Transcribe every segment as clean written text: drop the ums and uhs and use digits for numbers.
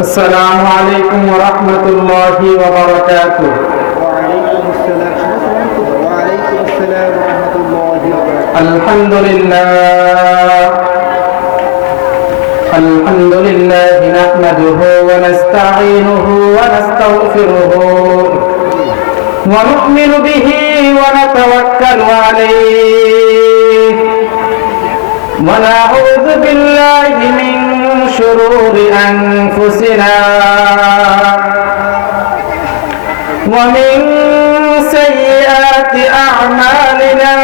السلام عليكم ورحمة الله وبركاته. وعليكم السلام ورحمة الله وبركاته. الحمد لله نحمده ونستعينه ونستغفره ونؤمن به ونتوكل عليه ونعوذ بالله من شرور أنفسنا ومن سيئات أعمالنا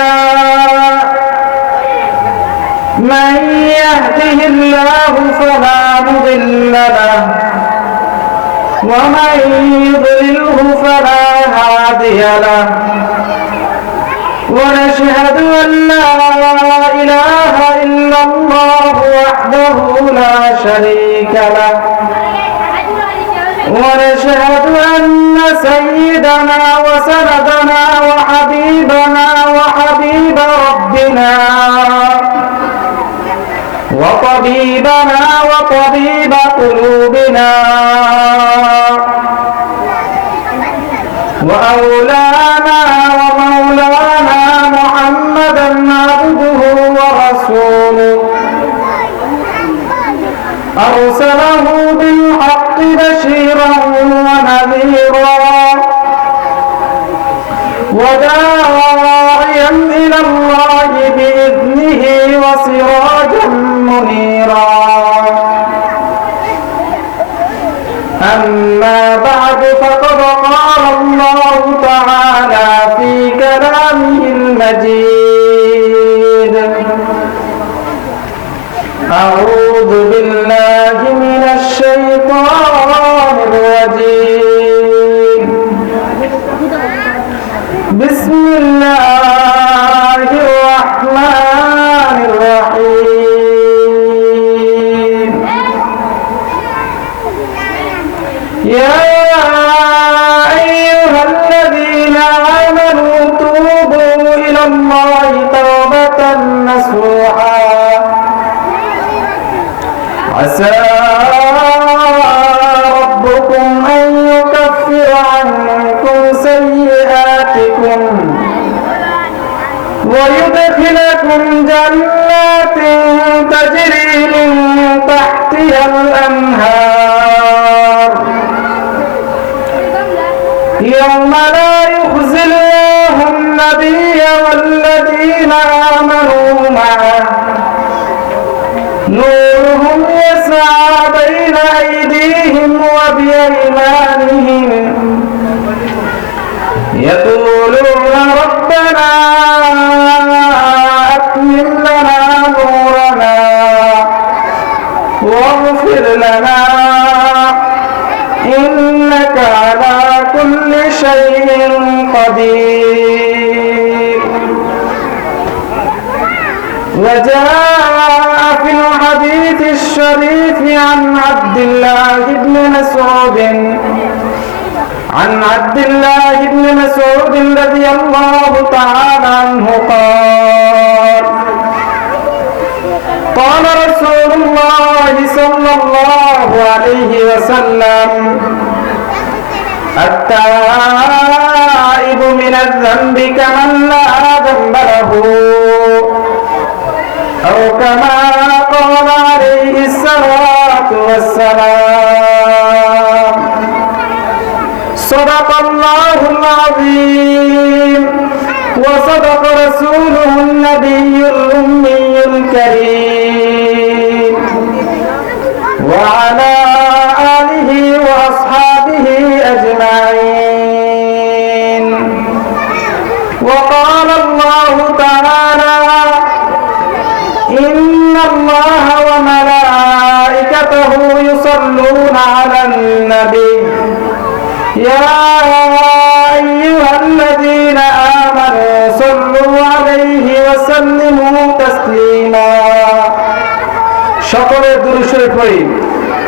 من يهده الله فلا مضل له ومن يضلله فلا هادي له ونشهد أن لا إله إلا الله وحده لا شريك له ونشهد أن سيدنا وسندنا وحبيبنا وحبيب ربنا وطبيبنا وطبيب قلوبنا وأولانا ومولانا محمدا عبده ورسوله أرسله بالحق بشيرا ونذيرا وداعيا إلى الله بإذنه وسراجا منيرا. أما بعد فقد قال الله تعالى في كلامه المجيد: أعوذ بالله من الشيطان الرجيم. بسم الله الرحمن الرحيم. يا أيها الذين آمنوا توبوا إلى الله توبة نصوحا عسى ربكم أن يكفر عنكم سيئاتكم ويدخلكم جنات تجري من تحتها الأنهار يوم لا يخزي الله النبي والذين آمنوا معه نورهم يسعى بين أيديهم وبأيمانهم يقولون ربنا أتمم لنا نورنا واغفر لنا إنك على كل شيء قدير. وجاء في الحديث الشريف عن عبد الله بن مسعود رضي الله تعالى عنه قال رسول الله صلى الله عليه وسلم: التائب من الذنب كمن لا ذنب له، أو كما قال عليه الصلاة والسلام. صدق الله العظيم وصدق رسوله النبي الأمي الكريم وعلى آله وأصحابه أجمعين. وقال الله تعالى: إن الله وملائكته يصلون على النبي يا أيها الذين آمنوا صلوا عليه وسلموا تسليما. সকলে দুরূদ শরীফ পড়ি।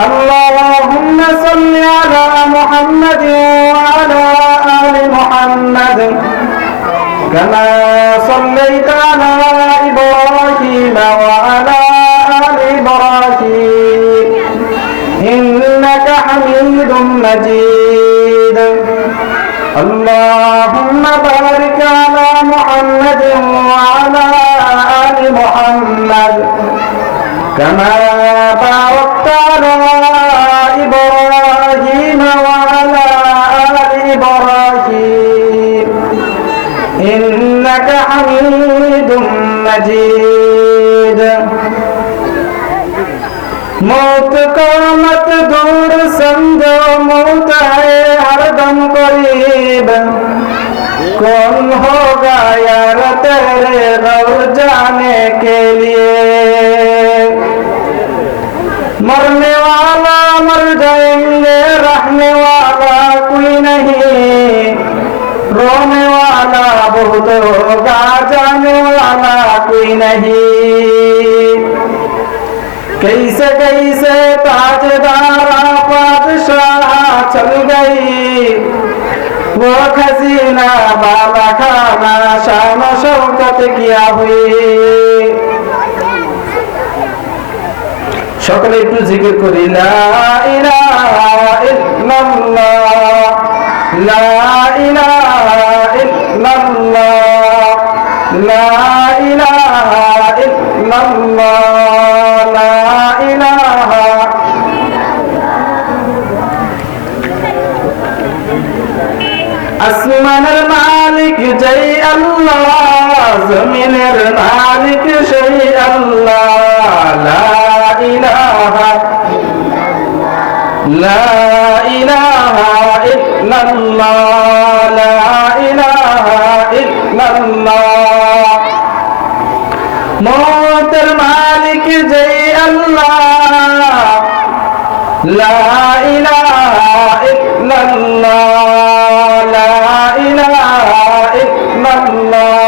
اللهم صل على محمد وعلى آل محمد كما صليت على إبراهيم وعلى آل إبراهيم إنك حميد مجيد اللهم بارك على محمد وعلى آل محمد كما باركت على إبراهيم وعلى آل إبراهيم إنك حميد مجيد मौत को मत दूर समझो मौत है हरदम करीब कौन होगा यार तेरे गौर जाने के लिए मरने वाला मर जाएंगे रहने वाला कोई नहीं रोने वाला बहुत होगा जाने वाला कोई नहीं कैसे कैसे ताजदारा बादशाह चल गई वो खजीना बाला खाना शान शौकत किया हुई সকলে একটু জিকির করি লা ইলাহা ইল্লাল্লাহ লা ইলাহা ইল্লাল্লাহ লা ইলাহা ইল্লাল্লাহ লা ইলাহা আসমানের মালিক জয় আল্লাহ জমিনের মালিক সেই আল্লাহ লা ইলাহা ইল্লাল্লাহ লা ইলাহা ইল্লাল্লাহ মৌতের মালিক জয় আল্লাহ লা ইলাহা ইল্লাল্লাহ লা ইলাহা ইল্লাল্লাহ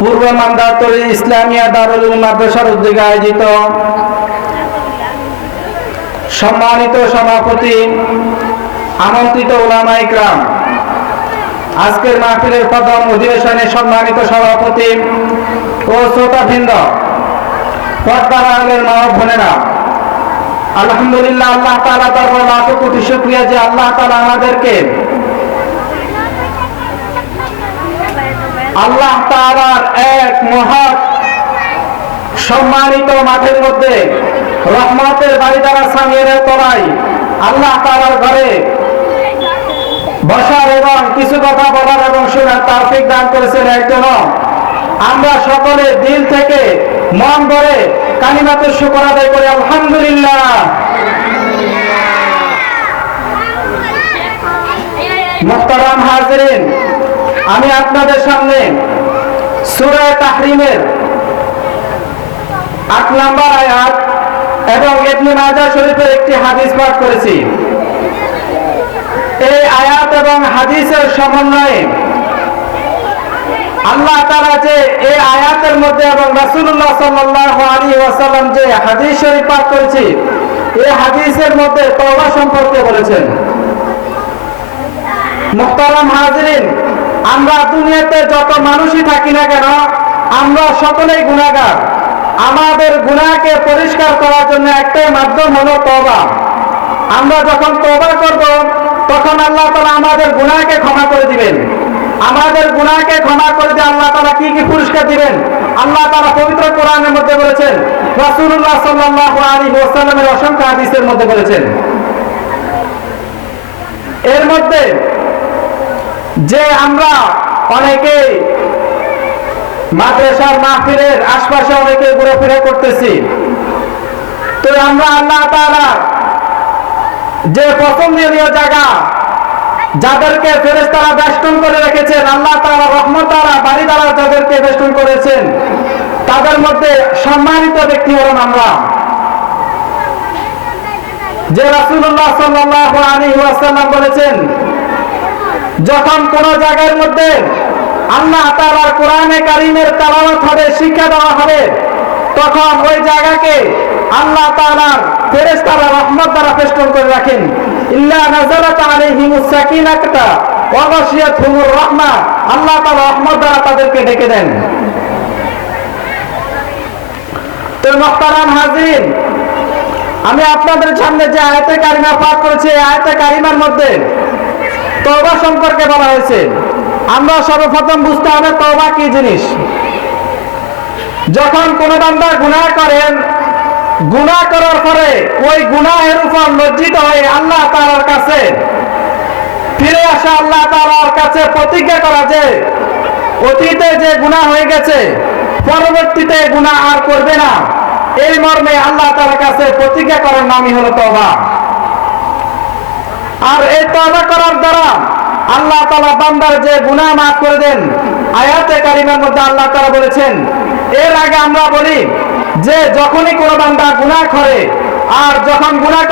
পূর্ব মান্দাতলী ইসলামিয়া দারুল উলুম মাদ্রাসার উদ্যোগে আয়োজিত সম্মানিত সভাপতি আমন্ত্রিত উলামা ইকরাম আজকের মাহফিলের প্রথম অধিবেশনে সম্মানিত সভাপতি ও শ্রোতাবৃন্দ পর্দার আড়ালের মা ও বোনেরা আলহামদুলিল্লাহ আল্লাহ তাআলা দরবারে লাখো কোটি শুকরিয়া যে আল্লাহ তাআলা আমাদেরকে আল্লাহ তাআলার এক মহৎ সম্মানিত মাঠের মধ্যে রহমতের বাড়িদারা সামিয়ারের তলায় আল্লাহ তাআলার ঘরে বসার এবং কিছু কথা বলার এবং শোনার তৌফিক দান করেছেন একজন আমরা সকলে দিল থেকে মন ভরে কালিমাতুশ শুকর আদায় করি আলহামদুলিল্লাহ মুহতারাম হাজিরিন আমি আপনাদের সামনে সূরা তাহরিমের 8 নম্বর আয়াত এবং ইবনে মাজাহ শরীফের একটি হাদিস পাঠ করেছি এই আয়াত এবং হাদিসের সমন্বয়ে আল্লাহ তাআলা যে এই আয়াতের মধ্যে এবং রাসূলুল্লাহ সাল্লাল্লাহু আলাইহি ওয়াসাল্লাম যে হাদিস শরীফ পাঠ করেছি এই হাদিসের মধ্যে তওবা সম্পর্কে বলেছেন মুহতারাম হাজিরিন আমরা দুনিয়াতে যত মানুষই থাকি না কেন আমরা সকলেই গুনাহগার আমাদের গুনাহকে পরিষ্কার করার জন্য একটাই মাধ্যম হলো তওবা আমরা যখন তওবা করব তখন আল্লাহ তাআলা আমাদের গুনাহকে ক্ষমা করে দিবেন আমাদের গুনাহকে ক্ষমা করে দিয়ে আল্লাহ তাআলা কি কি পুরস্কার দিবেন আল্লাহ তাআলা পবিত্র কোরআনের মধ্যে বলেছেন রাসূলুল্লাহ সাল্লাল্লাহু আলাইহি ওয়াসাল্লামের অসংখ্য হাদিসের মধ্যে বলেছেন এর মধ্যে যে আমরা অনেকে মাদ্রাসার মাহফিলের আশপাশে অনেকে ঘোরাফেরা করতেছি তো আমরা আল্লাহ তাআলা যে পছন্দনীয় জায়গা যাদেরকে ফেরেশতারা বেষ্টন করে রেখেছেন আল্লাহ তাআলা রহমত দ্বারা বাড়ি দ্বারা যাদেরকে বেষ্টন করেছেন তাদের মধ্যে সম্মানিত ব্যক্তি হলেন আমরা যে রাসূলুল্লাহ সাল্লাল্লাহু আলাইহি ওয়াসাল্লাম বলেছেন যখন কোন জায়গার মধ্যে আল্লাহ তাআলার কোরআনে কারীমের তেলাওয়াত হবে শিক্ষা দেওয়া হবে তখন ওই জায়গাকে আল্লাহ তাআলার ফেরেশতারা রহমত দ্বারা বেষ্টন করে রাখেন ইল্লা নাযালাত আলাইহিমুস সাকিনাতা ওয়া গাশিয়াতহুমুর রাহমা আল্লাহ তাআলা রহমত দ্বারা তাদেরকে ঢেকে দেন তো তো মুহতারাম হাজিরিন, আমি আপনাদের সামনে যে আয়াতে কারিমা পাঠ করেছি, এই আয়াতে কারিমার মধ্যে তওবা সম্পর্কে বলা হয়েছে। আমরা সর্বপ্রথম বুঝতে হবে তওবা কি জিনিস। যখন কোন বান্দা গুনাহ করেন, গুনাহ করার পরে ওই গুনাহের উপর লজ্জিত হয়ে আল্লাহ তাআলার কাছে ফিরে আসা, আল্লাহ তাআলার কাছে প্রতিজ্ঞা করা যে অতীতে যে গুনাহ হয়ে গেছে পরবর্তীতে গুনাহ আর করবে না, এই মর্মে আল্লাহ তাআলার কাছে প্রতিজ্ঞা করার নামই হলো তওবা। আর এই তওবা করার দ্বারা আল্লাহ তাআলা বান্দার যে গুনাহ মাফ করে দেন। আয়াতে কারিমার মধ্যে আল্লাহ তাআলা বলেছেন, এর আগে আমরা বলি যে যখনই কোনো বান্দা গুনাহ করে, আর যখন গুনাহ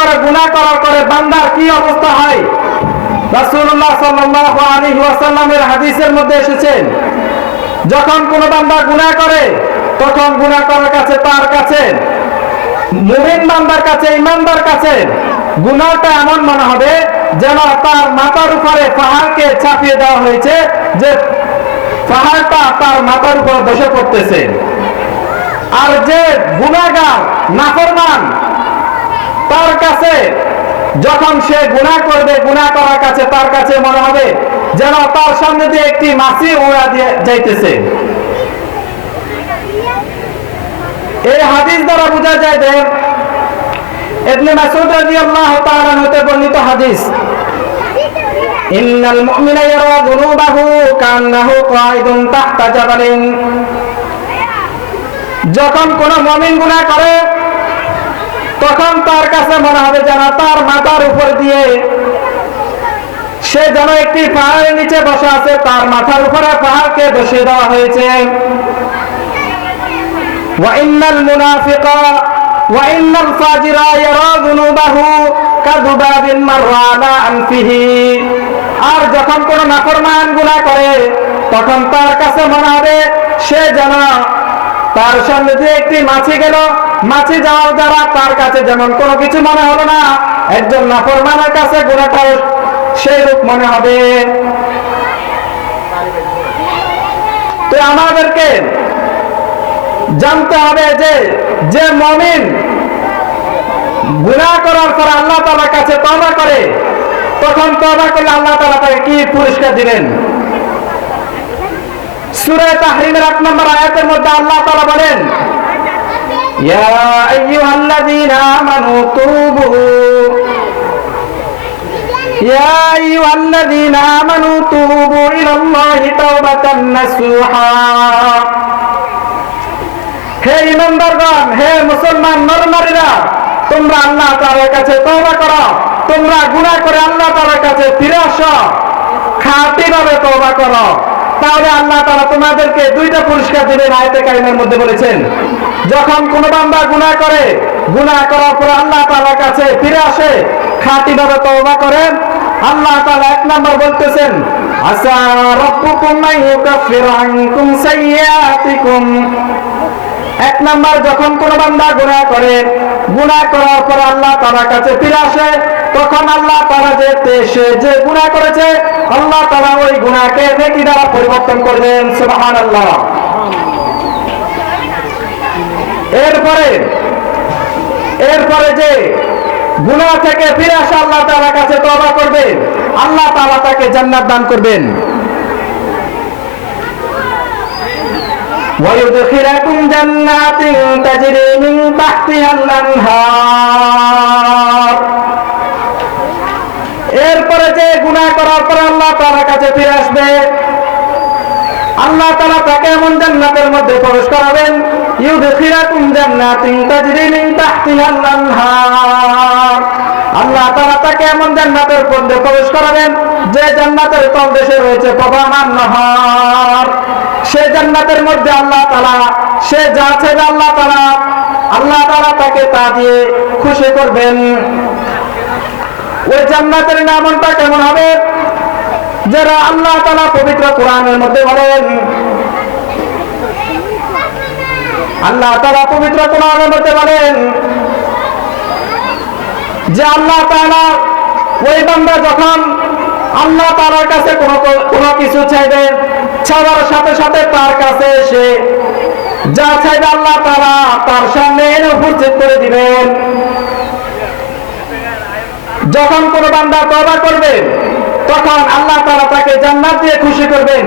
করার পরে বান্দার কি অবস্থা হয়, রাসূলুল্লাহ সাল্লাল্লাহু আলাইহি ওয়াসাল্লামের হাদিসের মধ্যে এসেছেন, যখন কোনো বান্দা গুনাহ করে তখন গুনাহ করার কাছে, তার কাছে, মুমিন বান্দার কাছে, ঈমানদার কাছে গুনাহটা এমন মনে হবে যেন তার মাথার উপরে পাহাড়কে চাপিয়ে দেওয়া হয়েছে, যে পাহাড়টা তার মাথার উপর বসে পড়তেছে। আর যে গুনাহগার, নাফরমান, তার কাছে যখন সে গুনাহ করবে, গুনাহ করার কাছে তার কাছে মনে হবে যেন তার সামনে দিয়ে একটি মাছি উড়া দিয়ে যাইতেছে। এই হাদিস দ্বারা বোঝা যায় যে ইবনে মাসউদ রাদিয়াল্লাহু তাআলা হতে বর্ণিত হাদিস, ইন্নাল মুমিনা ইয়ারা যুনুবাহু কান্নাহু কায়দুন তাহতা জাবালিন। যখন কোন মুমিন গুনাহ করে তখন তার কাছে মনে হবে যেন তার মাথার উপর দিয়ে সে যেন একটি পাহাড়ের নিচে বসে আছে, তার মাথার উপরে পাহাড়কে বসিয়ে দেওয়া হয়েছে। ওয়া ইন্নাল মুনাফিকা ওয়া ইন্নাল ফাজিরা ইয়ারা যুনুবাহু কাযুবাবিন মাররা আলা আনফিহি। আর যখন কোন নাফরমান গুনাহ করে তখন তার কাছে মনে হবে সে যেন তার সামনে দিয়ে একটি মাছি গেল, মাছি যাওয়ার দ্বারা তার কাছে যেমন কোনো কিছু মনে হলো না, একজন নাফরমানের কাছে গুনাহটা সেই রূপ মনে হবে। তো আমাদেরকে জানতে হবে যে যে মুমিন গুনাহ করার পর আল্লাহ তাআলার কাছে তওবা করে, তখন তওবা করলে আল্লাহ তাআলা তাকে কি পুরস্কার দিবেন। সূরা তাহরিমের 8 নম্বর আয়াতের মধ্যে আল্লাহ তাআলা বলেন, ইয়া আইয়ুহাল্লাযীনা আমানু তুবু ইয়া আইয়ুহাল্লাযীনা আমানু তুবু ইলাল্লাহি তাওবাতান নাসুহা। হে ঈমানদারগণ, হে মুসলমান নরনারীরা, তোমরা আল্লাহ তাআলার কাছে তওবা করো, তোমরা গুনাহ করে আল্লাহ তাআলার কাছে ফিরে আসো, খাঁটিভাবে তওবা করো, তাহলে আল্লাহ তাআলা তোমাদেরকে দুইটা পুরস্কার দিবেন। আয়াতে কারিমার মধ্যে বলেছেন, যখন কোন বান্দা গুনাহ করে, গুনাহ করার পর আল্লাহ তাআলার কাছে ফিরে আসে, খাঁটিভাবে তওবা করে, আল্লাহ তাআলা 1 নম্বর বলতেছেন, আসা রাব্বুকুম আইয়ুকাফিরা আনকুম সাইয়্যাতিকুম। 1 নম্বর, যখন কোন বান্দা গুনাহ করে, গুনাহ করার পর আল্লাহ তাআলার কাছে ফিরে আসে, তখন আল্লাহ তাআলা যে গুনাহ করেছে আল্লাহ তাআলা ওই গুনাহকে নেকি দ্বারা পরিবর্তন করবেন। সুবহানাল্লাহ। এরপরে যে গুনাহ থেকে ফিরে আসে আল্লাহ তাআলার কাছে তওবা করবে, আল্লাহ তাআলা তাকে জান্নাত দান করবেন। ويدخلكم جنات تجري من تحتها الأنهار। এরপরে যে গুনাহ করার পর আল্লাহ তাআলার কাছে ফিরে আসবে, আল্লাহ তাআলা তাকে এমন জান্নাতের মধ্যে প্রবেশ করাবেন, ইউদখিলাকুম জান্নাতিন তাজরি মিন তাহতিহাল আনহার। আল্লাহ তাআলা তাকে এমন জান্নাতের মধ্যে প্রবেশ করাবেন যে জান্নাতের তলদেশে রয়েছে প্রবাহমান নহর। সেই জান্নাতের মধ্যে আল্লাহ তাআলা সে যা চাইবে আল্লাহ তাআলা তাকে তা দিয়ে খুশি করবেন। ওই জান্নাতের নামটা কেমন হবে? যারা আল্লাহ তাআলা পবিত্র কোরআনের মধ্যে বলেন, আল্লাহ তাআলা পবিত্র কোরআনের মধ্যে বলেন যে আল্লাহ তাআলা ওই বান্দা যখন আল্লাহ তাআলার কাছে কোনো কিছু চাইবে, চাওয়ার সাথে সাথে তার কাছে এসে যা চাইবে আল্লাহ তাআলা তার সামনে এনে উপস্থিত করে দিবেন। যখন কোন বান্দা তওবা করবে তখন আল্লাহ তাআলা তাকে জান্নাত দিয়ে খুশি করবেন,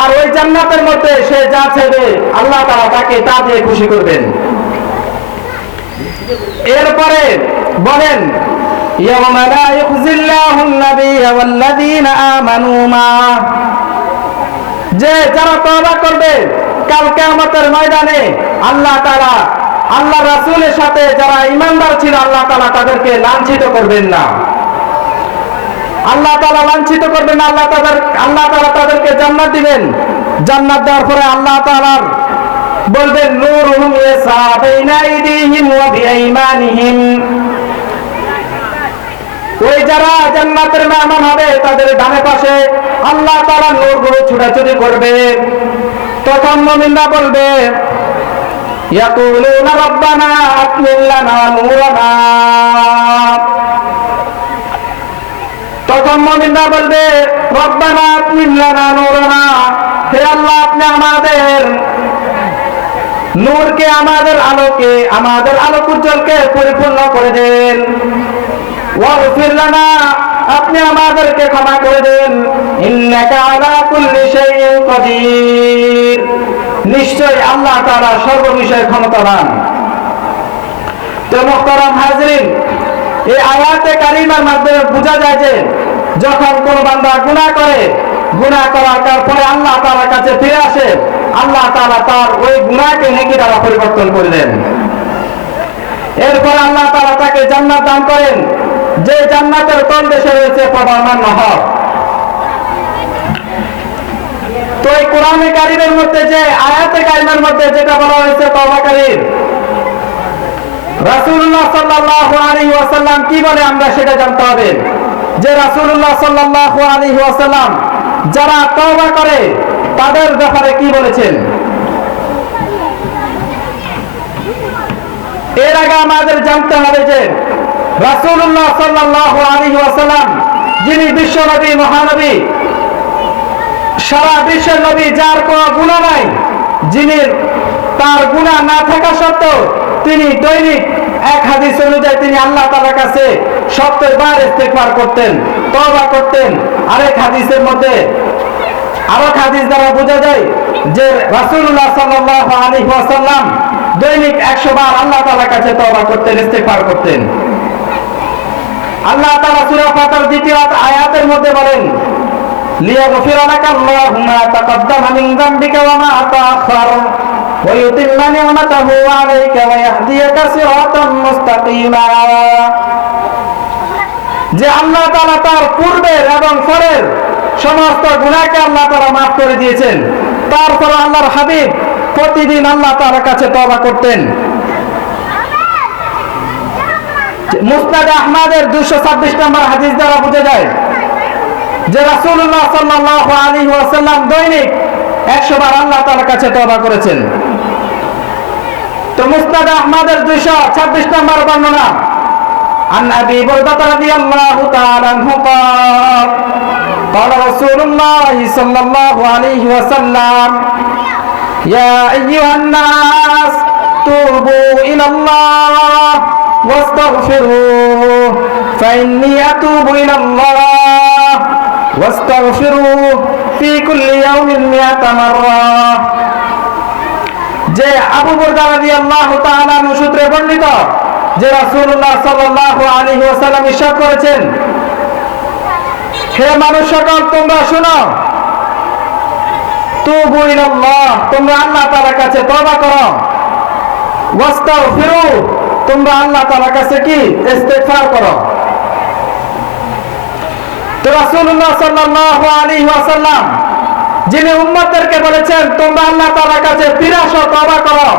আর ওই জান্নাতের মধ্যে সে যা চাইবে আল্লাহ তাআলা তাকে তা দিয়ে খুশি করবেন। এরপরে বলেন ইয়াওমা লা ইখজিল্লাহুন নাবিয়্যা ওয়াল্লাযীনা আমানু মা'আ, যে যারা তওবা করবে কাল কিয়ামতের ময়দানে আল্লাহ তাআলা আল্লাহ রাসূলের সাথে যারা ঈমানদার ছিল আল্লাহ তাআলা তাদেরকে লাঞ্ছিত করবেন না। আল্লাহ তাআলা লাঞ্ছিত করবেন না, আল্লাহ তাআলা তাদেরকে জান্নাত দিবেন। জান্নাত দেওয়ার পরে আল্লাহ তাআলা বলবেন নূরুহুম ইয়াসা বাইনা আইদিহিম ওয়া বিআইমানিহিম, ওই যারা জান্নাতের মেহমান হবে তাদের ডানে পাশে আল্লাহ তাআলা নূরগুলো ছুটাছুটি করবে। তখন মুমিনরা বলবে ইয়াকুলুনা রাব্বানা আতমিল লানা নূরানা, তখন মুমিনরা বলবে রব্বানা আতমিল লানা নূরানা, হে আল্লাহ আপনি আমাদের নূরকে, আমাদের আলোকে, আমাদের আলোক উজ্জ্বলকে পরিপূর্ণ করে দেন। ওয়াগফির লানা, আপনি আমাদেরকে ক্ষমা করে দেন। ইন্নাকা আলা কুল্লি শাইইন কাদির, নিশ্চয় আল্লাহ তাআলা সর্ববিষয়ে ক্ষমতাবান। তো মুহতারাম হাজিরিন, এই আয়াতে কারিমার মাধ্যমে বোঝা যায় যে যখন কোন বান্দা গুনাহ করে, গুনাহ করার পরে আল্লাহ তাআলার কাছে ফিরে আসে, আল্লাহ তাআলা তার ওই গুনাহকে নেকি দ্বারা পরিবর্তন করে দেন। এরপর আল্লাহ তাআলা তাকে জান্নাত দান করেন, যে জান্নাতের তলদেশে রয়েছে প্রবাহমান নহর। তো এই কোরআনে কারীমের মধ্যে যে আয়াতে কারিমার মধ্যে যেটা বলা হয়েছে তওবাকারীর, রাসূলুল্লাহ সাল্লাল্লাহু আলাইহি ওয়াসাল্লাম কি বলে আমরা সেটা জানতে হবে। যে রাসূলুল্লাহ সাল্লাল্লাহু আলাইহি ওয়াসাল্লাম যারা তওবা করে তাদের ব্যাপারে কি বলেছেন। এর আগে আমাদের জানতে হবে যে রাসূলুল্লাহ সাল্লাল্লাহু আলাইহি ওয়াসাল্লাম যিনি বিশ্ব নবী, মহানবী, সারা বিশ্বের নবী, যার কোনো গুনাহ নাই, যিনি তার গুনাহ না থাকা সত্ত্বেও তিনি দৈনিক এক হাদিস অনুযায়ী তিনি আল্লাহ তাআলার কাছে 70 বার ইস্তিগফার করতেন, তওবা করতেন। আরেক হাদিসের মধ্যে আরেক হাদিস দ্বারা বোঝা যায় যে রাসূলুল্লাহ সাল্লাল্লাহু আলাইহি ওয়াসাল্লাম দৈনিক 100 বার আল্লাহ তাআলার কাছে তওবা করতেন, ইস্তিগফার করতেন। আল্লাহ তাআলা সূরা ফাতির দ্বিতীয় আয়াতের মধ্যে বলেন লিয়াগফিরা লাকাল্লাহু মা তাকাদ্দামা মিন যামবিকা ওয়া মা তাআখার ওয়া ইউতিম্মা নি'মাতাহু আলাইকা ওয়া ইয়াহদিয়াকা সিরাতাম মুস্তাকিমা, যে আল্লাহ তাআলা তার পূর্বের এবং পরের সমস্ত গুনাহকে আল্লাহ তাআলা মাফ করে দিয়েছেন। তারপর আল্লাহর হাবিব প্রতিদিন আল্লাহ তাআলার কাছে তওবা করতেন। মুসনাদ আহমদের 226 নম্বর হাদিস দ্বারা বোঝা যায় যে রাসূলুল্লাহ সাল্লাল্লাহু আলাইহি ওয়াসাল্লাম দৈনিক 100 বার আল্লাহ তাআলার কাছে তওবা করেছেন। তো মুসনাদ আহমদের 226 নম্বর বর্ণনা عن أبي بردة رضي الله تعالى عنه قال قال رسول الله صلى الله عليه وسلم يا أيها الناس توبوا إلى الله واستغفروه فإني أتوب إلى الله واستغفروه في كل يوم 100 مرة। যে আবু বুরদা রাদিয়াল্লাহু তাআলা আনহু সূত্রে বর্ণিত যে রাসূলুল্লাহ সাল্লাল্লাহু আলাইহি ওয়াসাল্লাম ইরশাদ করেছেন, হে মানুষ সকল তোমরা শোনো, তুবু ইলাল্লাহ, তোমরা আল্লাহ তাআলার কাছে তওবা করো, ওয়াস্তাগফিরু, তোমরা আল্লাহ তাআলার কাছে কি ইস্তিগফার করো। তো রাসূলুল্লাহ সাল্লাল্লাহু আলাইহি ওয়াসাল্লাম যিনি উম্মতদেরকে বলেছেন তোমরা আল্লাহ তাআলার কাছে ফিরে আসো, তওবা করো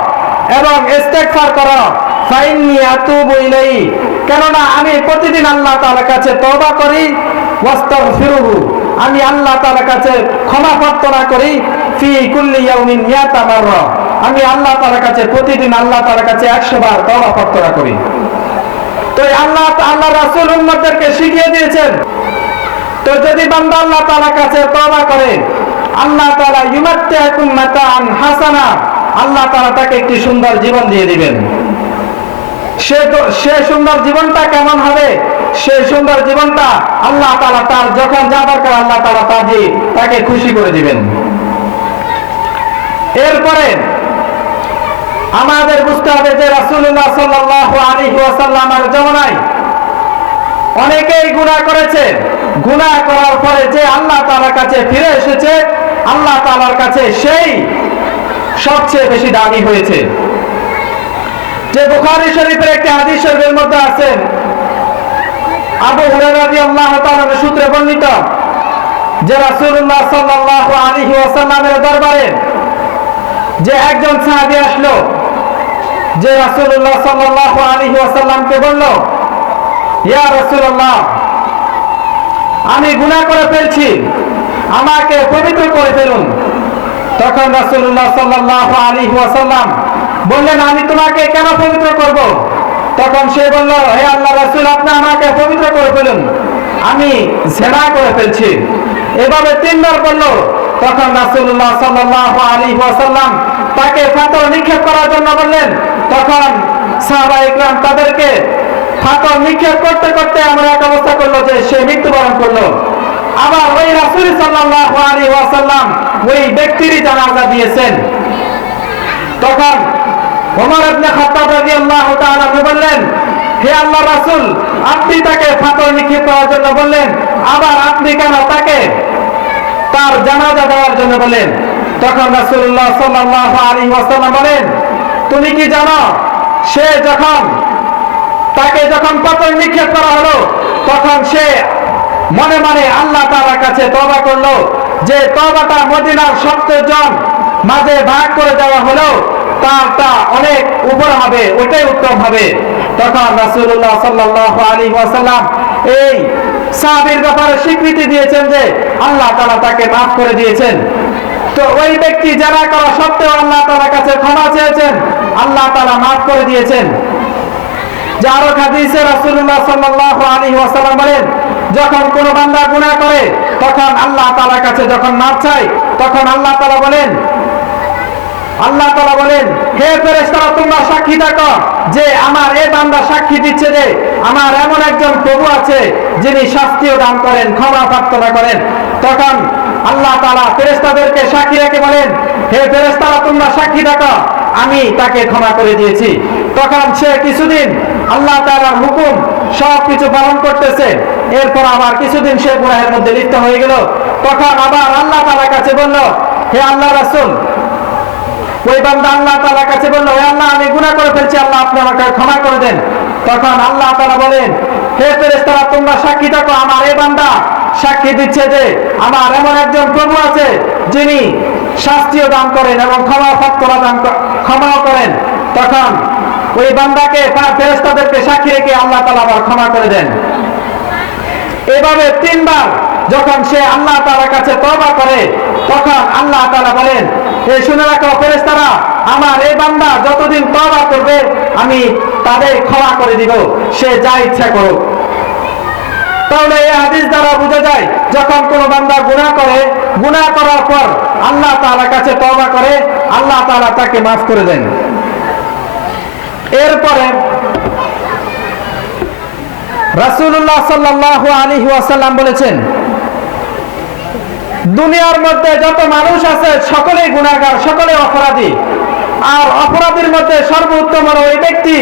এবং ইস্তিগফার করো, ফাইন্নী আতুবু ইলাইহি, কেননা আমি প্রতিদিন আল্লাহ তাআলার কাছে তওবা করি, ওয়াস্তাগফিরুহু, আমি আল্লাহ তাআলার কাছে ক্ষমা প্রার্থনা করি, ফি কুল্লি ইয়াউমিন 100 মাররা, আমি আল্লাহ তাআলার কাছে প্রতিদিন আল্লাহ তাআলার কাছে 100 বার তওবা প্রার্থনা করি। তো আল্লাহ রাসূল উম্মতদেরকে শিখিয়ে দিয়েছেন। তো যদি বান্দা আল্লাহ তাআলার কাছে তওবা করে, আল্লাহ তাআলা ইউমাত্তিকুম মাতাআন হাসানা, আল্লাহ তাআলা তাকে একটি সুন্দর জীবন দিয়ে দিবেন। সে সুন্দর জীবনটা কেমন হবে? সেই সুন্দর জীবনটা আল্লাহ তাআলা তার যখন যা দরকার আল্লাহ তাআলা তা দিয়ে তাকে খুশি করে দিবেন। এরপরে আমাদের বুঝতে হবে যে রাসূলুল্লাহ সাল্লাল্লাহু আলাইহি ওয়াসাল্লামের জামানায় অনেকেই গুনাহ করেছে। গুনাহ করার পরে যে আল্লাহ তাআলার কাছে ফিরে এসেছে, আল্লাহ তাআলার কাছে সেই সবচেয়ে বেশি দামি হয়েছে। যে বুখারী শরীফের একটি হাদিস শরীফের মধ্যে আছে, আবু হুরায়রা রাদিয়াল্লাহু তাআলা সূত্রে বর্ণিত যে রাসূলুল্লাহ সাল্লাল্লাহু আলাইহি ওয়াসাল্লামের দরবারে যে একজন সাহাবী আসলো, যে রাসূলুল্লাহ সাল্লাল্লাহু আলাইহি ওয়াসাল্লামকে বলল, ইয়া রাসূলুল্লাহ, আমি গুনাহ করে ফেলছি, আমাকে পবিত্র করে ফেলুন। তখন রাসূলুল্লাহ সাল্লাল্লাহু আলাইহি ওয়াসাল্লাম বললেন, আমি তোমাকে কেন পবিত্র করব? তখন সে বলল, হে আল্লাহর রাসূল, আপনি আমাকে পবিত্র করে ফেলুন, আমি জিনা করে ফেলছি। এভাবে তিনবার বলল। তখন রাসূলুল্লাহ সাল্লাল্লাহু আলাইহি ওয়াসাল্লাম তাকে পাথর নিক্ষেপ করার জন্য বললেন। তখন সাহাবায়ে ইকরাম তাদেরকে পাথর নিক্ষেপ করতে করতে এমন এক অবস্থা করলো যে সে মৃত্যুবরণ করলো। আবার ওই রাসূল সাল্লাল্লাহু আলাইহি ওয়াসাল্লাম ওই ব্যক্তিরই জানাজা দিয়েছেন। তখন ওমর ইবনে খাত্তাব রাদিয়াল্লাহু তাআলা বললেন, হে আল্লাহর রাসূল, আপনি তাকে পাথর নিক্ষেপ করার জন্য বললেন, আবার আপনি কেন তাকে তার জানাজা দেওয়ার জন্য বলেন? তখন রাসূলুল্লাহ সাল্লাল্লাহু আলাইহি ওয়াসাল্লাম বলেন, তুমি কি জানো সে তাকে যখন পাথর নিক্ষেপ করা হলো তখন সে মনে মনে আল্লাহ তাআলার কাছে তওবা করলো যে তওবাটা মদিনার 70 জন মাঝে ভাগ করে দেওয়া হলো তারটা অনেক উপর হবে, ওইটাই উত্তম হবে। তখন রাসূলুল্লাহ সাল্লাল্লাহু আলাইহি ওয়াসাল্লাম এই সাহাবীর ব্যাপারে স্বীকৃতি দিয়েছেন যে আল্লাহ তাআলা তাকে মাফ করে দিয়েছেন। তো ওই ব্যক্তি যারা করা সত্ত্বেও আল্লাহ তাআলার কাছে ক্ষমা চেয়েছেন, আল্লাহ তাআলা মাফ করে দিয়েছেন। যার হাদিসে রাসূলুল্লাহ সাল্লাল্লাহু আলাইহি ওয়াসাল্লাম বলেন, যখন কোন বান্দা গুনাহ করে তখন আল্লাহ তাআলার কাছে যখন মাফ চায় তখন আল্লাহ তাআলা বলেন, হে ফেরেশতারা, তোমরা সাক্ষী থাকো যে আমার এই বান্দা সাক্ষী দিচ্ছে যে আমার এমন একজন প্রভু আছে যিনি শাস্তিও দান করেন, ক্ষমা প্রার্থনা করেন। তখন আল্লাহ তাআলা ফেরেশতাদেরকে সাক্ষী রেখে বলেন, হে ফেরেশতারা, তোমরা সাক্ষী থাকো আমি তাকে ক্ষমা করে দিয়েছি। তখন সে কিছুদিন আল্লাহ তাআলার হুকুম সবকিছু পালন করতেছে। এরপর আবার কিছুদিন সে গুনাহের মধ্যে লিপ্ত হয়ে গেল। তখন আবার আল্লাহ তাআলার কাছে বলল, হে আল্লাহর রাসূল, ওই বান্দা আল্লাহ তাআলার কাছে বলল, হে আল্লাহ, আমি গুনাহ করে ফেলছি, আল্লাহ আপনি আমাকে ক্ষমা করে দেন। তখন আল্লাহ তাআলা বলেন, হে ফেরেশতারা, তোমরা সাক্ষী থাকো আমার এই বান্দা সাক্ষী দিচ্ছে যে আমার এমন একজন প্রভু আছে যিনি শাস্তিও দান করেন এবং ক্ষমাও করেন। তখন ওই বান্দাকে ফেরেশতাদেরকে সাক্ষী রেখে আল্লাহ তাআলা আবার ক্ষমা করে দেন। এভাবে তিনবার যখন সে আল্লাহ তাআলার কাছে তওবা করে তখন আল্লাহ তাআলা বলেন, এই শুনে রাখো ফেরেশতারা, আমার এই বান্দা যতদিন তওবা করবে আমি তাদের ক্ষমা করে দিব, সে যা ইচ্ছা করুক। তাহলে এই হাদিস দ্বারা বোঝা যায় যখন কোন বান্দা গুনাহ করে, গুনাহ করার পর আল্লাহ তাআলার কাছে তওবা করে, আল্লাহ তাআলা তাকে মাফ করে দেন। এরপরে রাসূলুল্লাহ সাল্লাল্লাহু আলাইহি ওয়াসাল্লাম বলেছেন, দুনিয়ার মধ্যে যত মানুষ আছে সকলেই গুনাহগার, সকলে অপরাধী। আর অপরাধীর মধ্যে সর্বোত্তম হলো ওই ব্যক্তি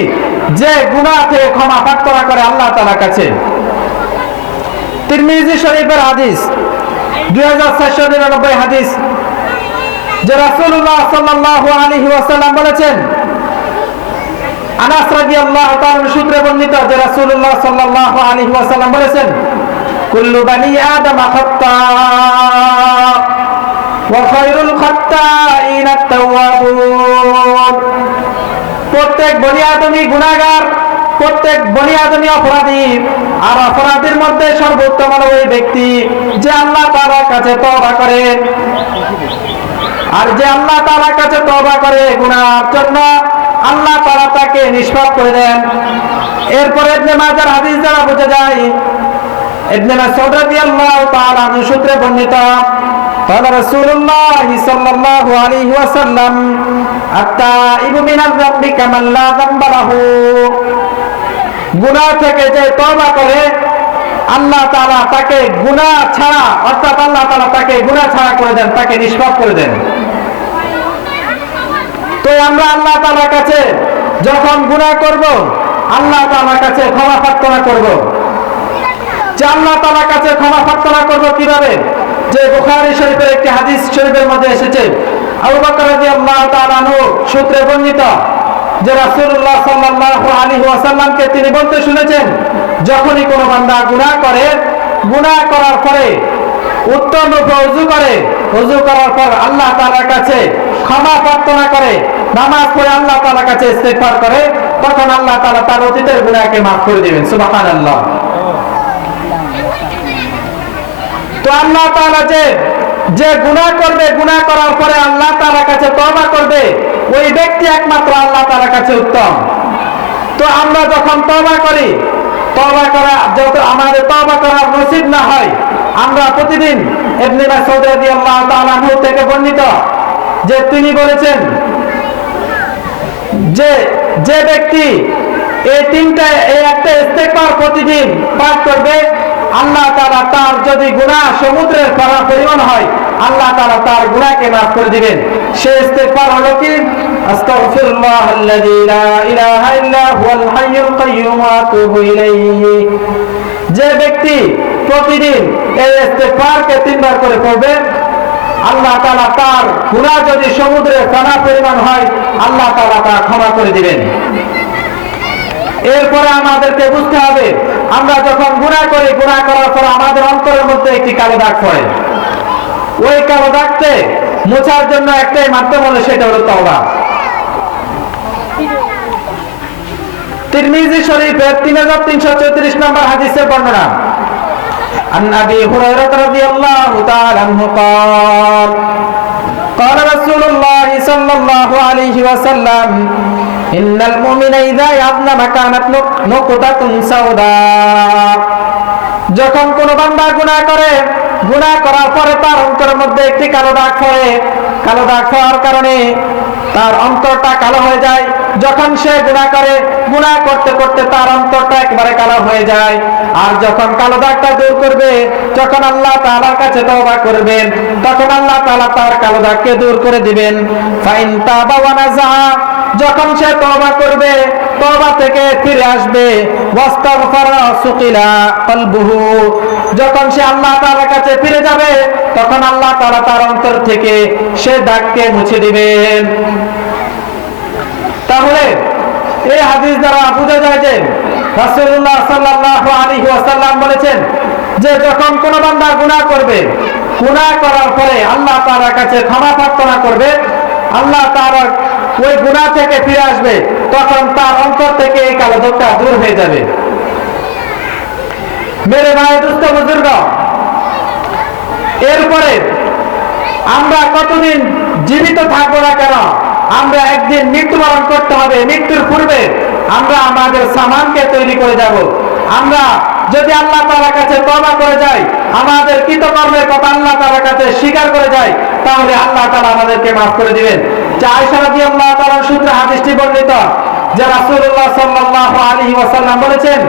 যে গুনাহ থেকে ক্ষমা প্রার্থনা করে আল্লাহ তাআলার কাছে। তিরমিজি শরীফের হাদিস 2499 হাদিস, যে রাসূলুল্লাহ সাল্লাল্লাহু আলাইহি ওয়াসাল্লাম বলেছেন, আনাস রাদিয়াল্লাহু তাআলা সূত্রে বর্ণিত যে রাসূলুল্লাহ সাল্লাল্লাহু আলাইহি ওয়াসাল্লাম বলেছেন, কুল্লু বানি আদম খাত্তা ওয়া খায়রুল খাত্তাইন আত-তাওয়াবুন। প্রত্যেক বনি আদমই গুনাহগার, প্রত্যেক বনি আদমই অপরাধী। আর অপরাধীর মধ্যে সর্বোত্তম হলো ওই ব্যক্তি যে আল্লাহ তাআলার কাছে তওবা করে। আর যে আল্লাহ তাআলার কাছে তওবা করে গুনাহের জন্য, আল্লাহ তাআলা তাকে নিষ্পাপ করে দেন। এরপরে ইবনে মাজার হাদিস দ্বারা বোঝা যায়, ইবনে মাসউদ রাদিয়াল্লাহু তাআলা সূত্রে বর্ণিত, قال رسول الله صلى الله عليه وسلم আত-তাইবু মিনাজ যামবি কামান লা যামবা লাহু, গুনাহ থেকে যে তওবা করে আল্লাহ তাআলা তাকে গুনাহ ছাড়া, অর্থাৎ আল্লাহ তাআলা তাকে গুনাহ ছাড়া করে দেন, তাকে নিষ্পাপ করে দেন। তো আমরা আল্লাহ তাআলার কাছে যখন গুনাহ করব, আল্লাহ তাআলার কাছে ক্ষমা প্রার্থনা করব। যে আল্লাহ তাআলার কাছে ক্ষমা প্রার্থনা করব কিভাবে? যে বুখারী শরীফের একটি হাদিস শরীফের মধ্যে এসেছে, আবু বকর রাদিয়াল্লাহু তাআলা আনহু সূত্রে বর্ণিত, যে রাসূলুল্লাহ সাল্লাল্লাহু আলাইহি ওয়াসাল্লামকে তিনি বলতে শুনেছেন, যখনই কোনো বান্দা গুনাহ করে, গুনাহ করার পরে উত্তম রূপে ওযু করে, ওযু করার পর আল্লাহ তাআলার কাছে ক্ষমা প্রার্থনা করে, নামাজ পড়ে আল্লাহ তাআলার কাছে ইস্তিগফার করে, তখন আল্লাহ তাআলা তার অতীতের গুনাহকে মাফ করে দিবেন। সুবহানাল্লাহ। তো আল্লাহ তাআলা যে গুনাহ করবে, গুনাহ করার পরে আল্লাহ তাআলার কাছে তওবা করবে, ওই ব্যক্তি একমাত্র আল্লাহ তাআলার কাছে উত্তম। তো আমরা যখন তওবা করি, তওবা করা যত আমাদের তওবা করার নসিব না হয়, আমরা প্রতিদিন ইবনে মাসউদ রাদিয়াল্লাহু তাআলা আনহু থেকে বর্ণিত, যে তিনি বলেছেন যে ব্যক্তি এই একটা ইস্তেগফার প্রতিদিন পাঠ করবে, আল্লাহ তাআলা তার যদি গুনাহ সমুদ্রের পরিমাণ হয়, আল্লাহ তাআলা তার গুনাহকে মাফ করে দিবেন। সেই ইস্তেগফার হলো কি? আস্তাগফিরুল্লাহাল্লাযী লা ইলাহা ইল্লা হুয়াল হাইয়ুল কাইয়্যুম ওয়া আতুবু ইলাইহি। যে ব্যক্তি প্রতিদিন এই ইস্তেগফারকে 3 বার করে পড়বে, আল্লাহ তাআলা তার গুনাহ যদি সমুদ্রের পরিমাণ হয়, আল্লাহ তাআলা তা ক্ষমা করে দিবেন। এরপরে আমাদেরকে বুঝতে হবে, আমরা যখন গুনাহ করি, গুনাহ করার পর আমাদের অন্তরের মধ্যে একটি কালো দাগ পড়ে। ওই কালো দাগকে মোছার জন্য একটাই মাধ্যম হলো, সেটা হলো তওবা। তিরমিজি শরীফের 3334 নম্বর হাদিসের বর্ণনা, عن أبي هريرة رضي الله تعالى عنه قال قال رسول الله صلى الله عليه وسلم إن المؤمن إذا أذنب كانت نقطة سوداء। যখন কোন বান্দা গুনাহ করে, গুনাহ করার পরে তার অন্তরের মধ্যে একটি কালো দাগ পড়ে, কালো দাগ পড়ার কারণে তার অন্তরটা কালো হয়ে যায়। যখন সে গুনাহ করে, গুনাহ করতে করতে তার অন্তরটা একেবারে কালো হয়ে যায়। আর যখন কালো দাগটা দূর করবে, যখন আল্লাহ তাআলার কাছে তওবা করবেন, তখন আল্লাহ তাআলা তার কালো দাগকে দূর করে দিবেন। ফাইন তাবা ওয়া নাযা, যখন সে তওবা করবে, তওবা থেকে ফিরে আসবে, ওয়াস্তাগফারা সুকিলা কলবুহু, যখন সে আল্লাহ তাআলার কাছে ফিরে যাবে, তখন আল্লাহ তাআলা তার অন্তর থেকে সে দাগকে মুছে দিবেন। তাহলে এই হাদিস দ্বারা বোঝা যায় যে রাসূলুল্লাহ সাল্লাল্লাহু আলাইহি ওয়াসাল্লাম বলেছেন, যে যখন কোন বান্দা গুনাহ করবে, গুনাহ করার পরে আল্লাহ তাআলার কাছে ক্ষমা প্রার্থনা করবে, আল্লাহ তাআলা ওই গুনাহ থেকে ফিরে আসবে, তখন তার অন্তর থেকে এই কালো দাগটা দূর হয়ে যাবে। মেরে ভাই, দুস্থ বুজুর্গ, এরপরে আমরা কতদিন জীবিত থাকবো না কেন, আমরা একদিন মৃত্যুবরণ করতে হবে। মৃত্যুর পূর্বে আমরা আমাদের সামানকে তৈরি করে যাব। আমরা যদি আল্লাহ তাআলার কাছে তওবা করে যাই, আমাদের কৃতকর্মের কথা আল্লাহ তাআলার কাছে স্বীকার করে যাই, তাহলে আল্লাহ তাআলা আমাদেরকে মাফ করে দিবেন। যে আয়েশা রাদিয়াল্লাহু তাআলার সূত্রে হাদিসটি বর্ণিত, যে রাসূলুল্লাহ সাল্লাল্লাহু আলাইহি ওয়াসাল্লাম বলেছেন,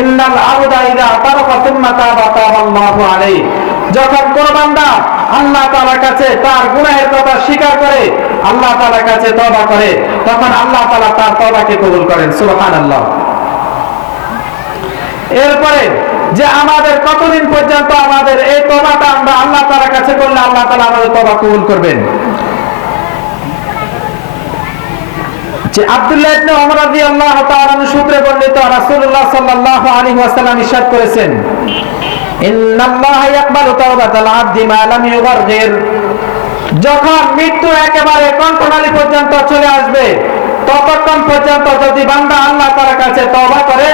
ইন্নাল আবদা ইযা তারাকা সুম্মা তাবা তাবাল্লাহু আলাইহি। যখন কোন বান্দা আল্লাহ তাআলার কাছে তার গুনাহের কথা স্বীকার করে, আল্লাহ তাআলার কাছে তওবা করে, তখন আল্লাহ তাআলা তার তওবাকে কবুল করেন। সুবহানাল্লাহ। এরপরে যে আমাদের কতদিন পর্যন্ত আমাদের এই তওবাটা আমরা আল্লাহ তাআলার কাছে করলে আল্লাহ তাআলা আমাদের তওবা কবুল করবেন। যে আব্দুল্লাহ ইবনে ওমর রাদিয়াল্লাহু তাআলা সূত্রে বর্ণিত, রাসূলুল্লাহ সাল্লাল্লাহু আলাইহি ওয়াসাল্লাম ইরশাদ করেছেন, ইন্নাল্লাহা ইয়াকবালু তাওবাতাল আবদি মা লাম ইউগারগির। যখন মৃত্যু একেবারে কণ্ঠনালী পর্যন্ত চলে আসবে, ততক্ষণ পর্যন্ত যদি বান্দা আল্লাহ তাআলার কাছে তওবা করে,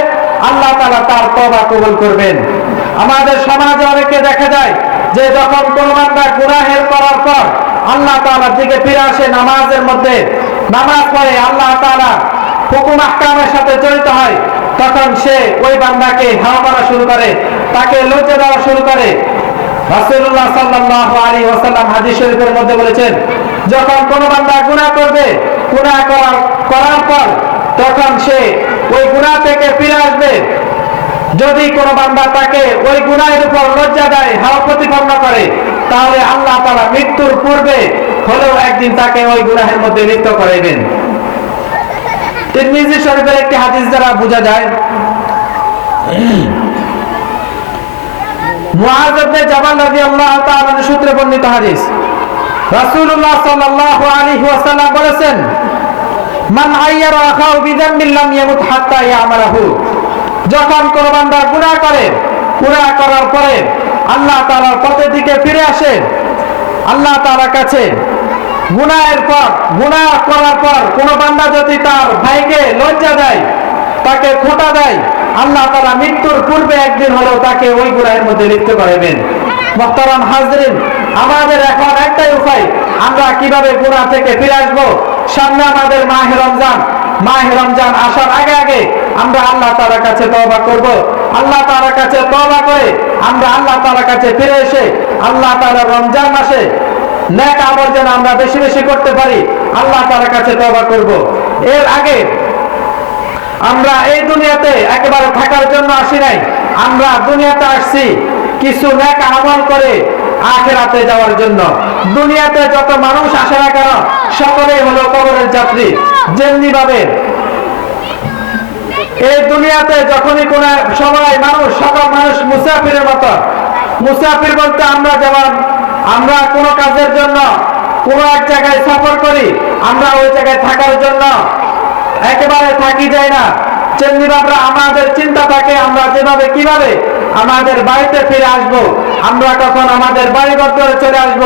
আল্লাহ তাআলা তার তওবা কবুল করবেন। আমাদের সমাজে অনেকে দেখা যায় যে যখন কোন বান্দা গুনাহের করার পর আল্লাহ তাআলার দিকে ফিরে আসে, নামাজের মধ্যে নামাজ পড়ে, আল্লাহ তাআলা হুকুম আহকামের সাথে জড়িত হয়, তখন সে ওই বান্দাকে হাওয়া করা শুরু করে, তাকে লজ্জা দেওয়া শুরু করে। রাসূলুল্লাহ সাল্লাল্লাহু আলাইহি ওয়াসাল্লাম হাদিস শরীফের মধ্যে বলেছেন, যখন কোন বান্দা গুনাহ করবে, গুনাহ করার পর তখন সে ওই গুনাহ থেকে ফিরে আসবে। যদি কোনো বান্দা তাকে ওই গুনাহের উপর লজ্জা দেয়, হাও প্রতিপন্ন করে, তাহলে আল্লাহ তাআলা মৃত্যুর পূর্বে হলেও একদিন তাকে ওই গুনাহের মধ্যে লিপ্ত করাইবেন। তিরমিজি শরীফের একটি হাদিস দ্বারা বোঝা যায়, মুআয ইবনে জাবাল রাদিয়াল্লাহু তাআলা সূত্রে বর্ণিত হাদিস, রাসূলুল্লাহ সাল্লাল্লাহু আলাইহি ওয়াসাল্লাম বলেছেন, মান আইয়ারা আখাহু বিযামবিন লাম ইয়ামুত হাত্তা ইয়ামালাহু। যখন কোন বান্দা গুনাহ করে, গুনাহ করার পরে আল্লাহ তাআলার পথের দিকে ফিরে আসে, আল্লাহ তাআলার কাছে গুনাহের পর, গুনাহ করার পর কোন বান্দা যদি তার ভাইকে লজ্জা দেয়, তাকে খোঁটা দেয়, আল্লাহ তাআলা মৃত্যুর পূর্বে একদিন হলেও তাকে ওই গুনাহের মধ্যে লিপ্ত করাবেন। মুহতারাম হাজরিন, আমাদের এখন একটাই উপায়, আমরা কিভাবে গুনাহ থেকে ফিরে আসবো। সামনে আমাদের মাহে রমজান, মাহে রমজান আসার আগে আগে আমরা আল্লাহ তাআলার কাছে তওবা করব। আল্লাহ তাআলার কাছে তওবা করে আমরা আল্লাহ তাআলার কাছে ফিরে এসে আল্লাহ তাআলার রমজান মাসে নেক আমল যেন আমরা বেশি বেশি করতে পারি, আল্লাহ তাআলার কাছে তওবা করব। এর আগে আমরা এই দুনিয়াতে একেবারে থাকার জন্য আসি নাই, আমরা দুনিয়াতে আসছি কিছু নেক আমল করে আখিরাতে যাওয়ার জন্য। দুনিয়াতে যত মানুষ আসে না কেন সকলেই হলো কবরের যাত্রী। যেমনি ভাবে এই দুনিয়াতে যখনই কোন সময় মানুষ, সকল মানুষ মুসাফিরের মতো, মুসাফির বলতে আমরা যেমন আমরা কোনো কাজের জন্য কোন এক জায়গায় সফর করি, আমরা ওই জায়গায় থাকার জন্য একেবারে থাকি যায় না, তেমনি ভাবে আমাদের চিন্তা থাকে আমরা যেভাবে কিভাবে আমাদের বাড়িতে ফিরে আসব, আমরা কখন আমাদের বাড়ি ঘর করে চলে আসব,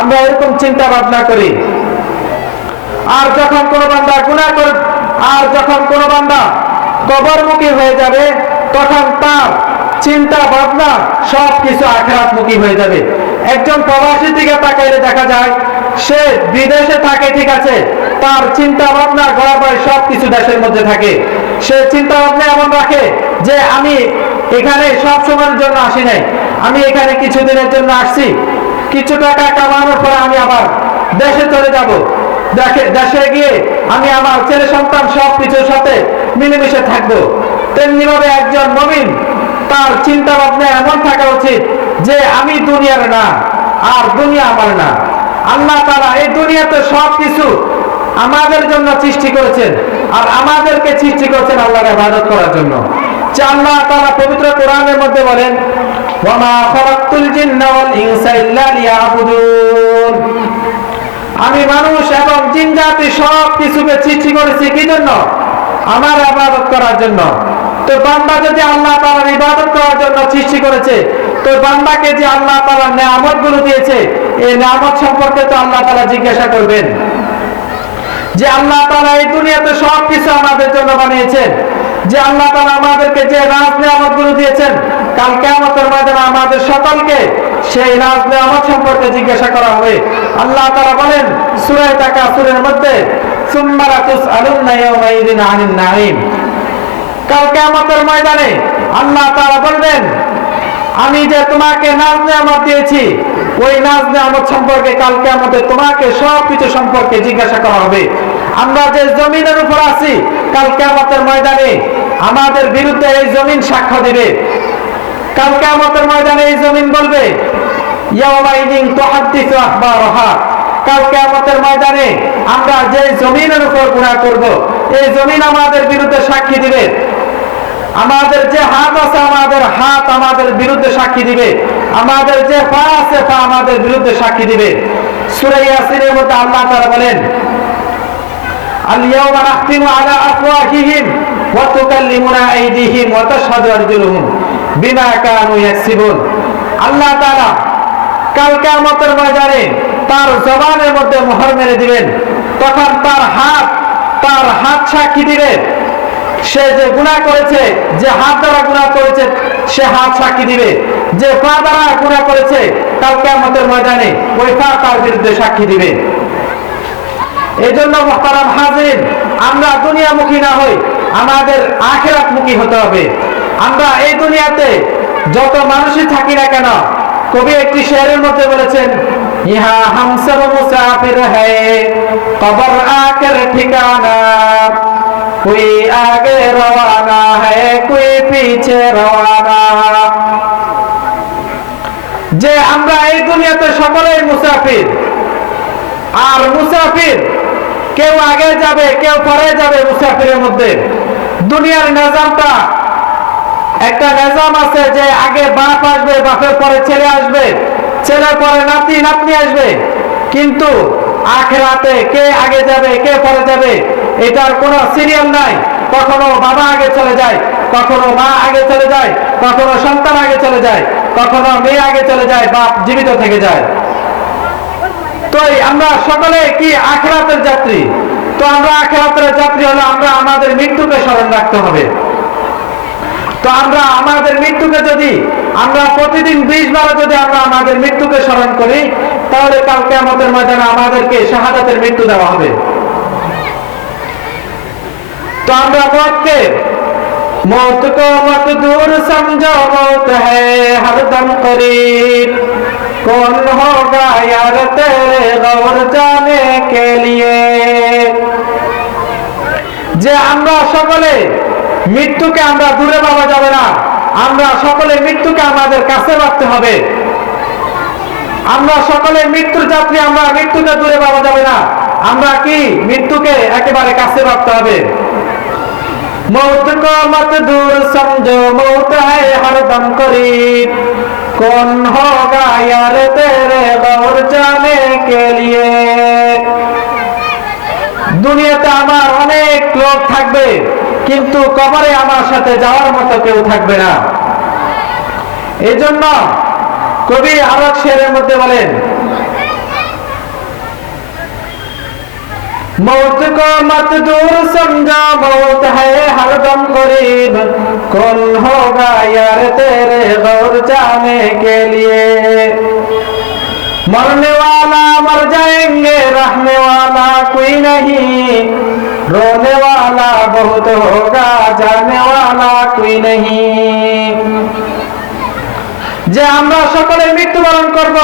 আমরা এরকম চিন্তা ভাবনা করি। আর যখন কোনো বান্দা গুনাহ করে, আর যখন কোনো বান্দা কবরমুখী হয়ে যাবে, তখন তার চিন্তা ভাবনা সবকিছু আখিরাতমুখী হয়ে যাবে। একজন প্রবাসী দিকে তাকাইলে দেখা যায় সে বিদেশে থাকে, ঠিক আছে, তার চিন্তা ভাবনা ঘোরাফার সবকিছু দেশের মধ্যে থাকে। সে চিন্তা ভাবনা এমন রাখে যে আমি এখানে সব সময়ের জন্য আসি নাই, আমি এখানে কিছুদিনের জন্য আসছি, কিছু টাকা কামানোর পরে আমি আবার দেশে চলে যাব, দেশে গিয়ে আমি আমার ছেলে সন্তান সবকিছুর সাথে মিলেমিশে থাকবো। তেমনি ভাবে একজন মুমিন তার চিন্তা ভাবনা এমন থাকা উচিত যে আমি দুনিয়ার না, আর দুনিয়া আমার না। আল্লাহ তাআলা এই দুনিয়াতে সবকিছু আমাদের জন্য সৃষ্টি করেছেন, আর আমাদেরকে সৃষ্টি করেছেন আল্লাহর ইবাদত করার জন্য। যে আল্লাহ তাআলা পবিত্র কোরআনের মধ্যে বলেন, ওয়া মা খালাকতুল জিন্না ওয়াল ইনসা ইল্লা লিয়াবুদুন। আমি মানুষ এবং জিন জাতি সব কিছুকে সৃষ্টি করেছি কি জন্য? আমার ইবাদত করার জন্য। তো বান্দা যদি আল্লাহ তাআলার ইবাদত করার জন্য সৃষ্টি করেছে, তো বান্দাকে যে আল্লাহ তাআলা নিয়ামতগুলো দিয়েছে, এই নিয়ামত সম্পর্কে তো আল্লাহ তাআলা জিজ্ঞাসা করবেন। যে আল্লাহ তাআলা এই দুনিয়াতে সবকিছু আমাদের জন্য বানিয়েছেন, যে আল্লাহ তাআলা আমাদেরকে যে রাজ নিয়ামতগুলো দিয়েছেন, কাল কিয়ামতের ময়দানে আমাদের সকলকে সেই রাজ নিয়ামত সম্পর্কে জিজ্ঞাসা করা হবে। আল্লাহ তাআলা বলেন সূরা তাকাসুরের মধ্যে, সুম্মা লাতুসআলুন্না ইয়াওমাইযিন আনিন নাঈম। কাল কিয়ামতের ময়দানে আল্লাহ তাআলা বলবেন, আমি যে তোমাকে নাজ নিয়ামত দিয়েছি, ওই নাজ নিয়ামত সম্পর্কে কাল কিয়ামতে তোমাকে সবকিছু সম্পর্কে জিজ্ঞাসা করা হবে। আমরা যে জমিনের উপর আছি, কাল কিয়ামতের ময়দানে আমাদের বিরুদ্ধে এই জমিন সাক্ষ্য দিবে। কাল কিয়ামতের ময়দানে এই জমিন বলবে, ইয়াওমাইযিন তুহাদ্দিসু আখবারাহা। কাল কিয়ামতের ময়দানে আমরা যে জমিনের উপর গুনাহ করব, এই জমিন আমাদের বিরুদ্ধে সাক্ষী দিবে। আমাদের যে হাত আছে, আমাদের হাত আমাদের বিরুদ্ধে সাক্ষী দিবে। আমাদের যে পা আছে, পা আমাদের বিরুদ্ধে সাক্ষী দিবে। সূরা ইয়াসিনের মধ্যে আল্লাহ তাআলা বলেন, আল ইয়াওমা নাখতিমু আলা আফওয়াহিহিম ওয়া তুকাল্লিমুনা আইদিহিম ওয়া তাশহাদু আরজুলুহুম বিমা কানু ইয়াকসিবুন। আল্লাহ তাআলা কাল কিয়ামতের ময়দানে তার জবানের মধ্যে মোহর মেরে দিবেন। তখন তার হাত সাক্ষী দিবে। সে যে গুনাহ করেছে, যে হাত দ্বারা গুনাহ করেছে, সে হাত সাক্ষী দিবে। যে পা দ্বারা গুনাহ করেছে, কাল কিয়ামতের ময়দানে ওই পা তার বিরুদ্ধে সাক্ষী দিবে। এই জন্য মুহতারাম হাজিরিন, আমরা দুনিয়ামুখী না হই, আমাদের আখিরাতমুখী হতে হবে। আমরা এই দুনিয়াতে যত মানুষই থাকি না কেন, কবি একটি শেয়ারের মধ্যে বলেছেন, यहाँ हम सब मुसाफिर है कब्र आकर ठिकाना कोई आगे रवाना है कोई पीछे रवाना যে আমরা এই দুনিয়াতে সকলেই মুসাফির আর মুসাফির কেউ আগে যাবে কেউ পরে যাবে মুসাফিরের মধ্যে দুনিয়ার নিজামটা একটা নিজাম আছে যে আগে বাপ আসবে বাপের পরে ছেলে আসবে ছেলের পরে নাতি নাতনি আসবে কিন্তু আখিরাতে কে আগে যাবে কে পরে যাবে এটার কোনো সিরিয়াল নাই কখনো বাবা আগে চলে যায় কখনো মা আগে চলে যায় কখনো সন্তান আগে চলে যায় কখনো মেয়ে আগে চলে যায় বাপ জীবিত থেকে যায় তো আমরা সকলে কি আখিরাতের যাত্রী তো আমরা আখিরাতের যাত্রী হলে আমরা আমাদের মৃত্যুকে স্মরণ রাখতে হবে তো আমরা আমাদের মৃত্যুকে যদি আমরা প্রতিদিন 20 বার যদি আমরা আমাদের মৃত্যুকে স্মরণ করি তাহলে কাল কিয়ামতের ময়দানে আমাদেরকে শাহাদাতের মৃত্যু দেওয়া হবে तो আমরা মৌতকে मौत को मत दूर समझो मौत है हरदम करीब कौन होगा यार तेरे गौर जाने के लिए যে আমরা সকলে মৃত্যুকে আমরা দূরে পাওয়া যাবে না আমরা সকলে মৃত্যুকে আমাদের কাছে রাখতে হবে আমরা সকলে মৃত্যুর যাত্রী আমরা মৃত্যুকে দূরে পাওয়া যাবে না আমরা কি মৃত্যুকে একেবারে কাছে রাখতে হবে मौत को मत दूर समझो मौत है हरदम करीब कौन होगा यार तेरे गौर जाने के लिए দুনিয়াতে আমার অনেক লোক থাকবে কিন্তু কবরে আমার সাথে যাওয়ার মতো কেউ থাকবে না এজন্য কবি আরেক শেরের মধ্যে বলেন मौत को मत दूर समझो मौत है हरदम करीब कौन होगा यार तेरे गौर जाने के लिए मरने वाला मर जाएंगे रहने वाला कोई नहीं रोने वाला बहुत होगा जाने वाला कोई नहीं যে আমরা সকলে মৃত্যুবরণ করব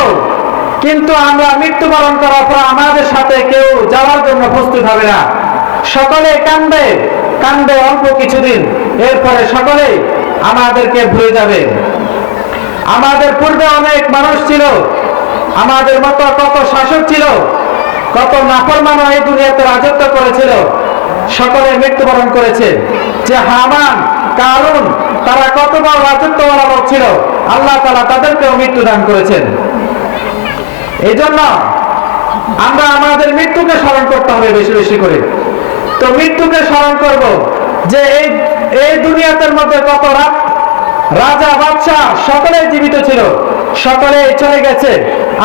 কিন্তু আমরা মৃত্যুবরণ করার পর আমাদের সাথে কেউ যাওয়ার জন্য প্রস্তুত হবে না সকলে কাঁদবে কাঁদবে অল্প কিছুদিন এরপরে সকলে আমাদেরকে ভুলে যাবে আমাদের পূর্বে অনেক মানুষ ছিল আমাদের মতো কত শাসক ছিল কত নাফরমান এই দুনিয়াতে রাজত্ব করেছিল সকলে মৃত্যুবরণ করেছে যে হামান কারুন তারা কত বড় রাজত্বওয়ালা লোক ছিল আল্লাহ তাআলা তাদেরকেও মৃত্যু দান করেছেন এই জন্য আমরা আমাদের মৃত্যুকে স্মরণ করতে হবে বেশি বেশি করে তো মৃত্যুকে স্মরণ করব যে এই দুনিয়াতে মধ্যে কত রাজা বাদশা সকলে জীবিত ছিল সকলে চলে গেছে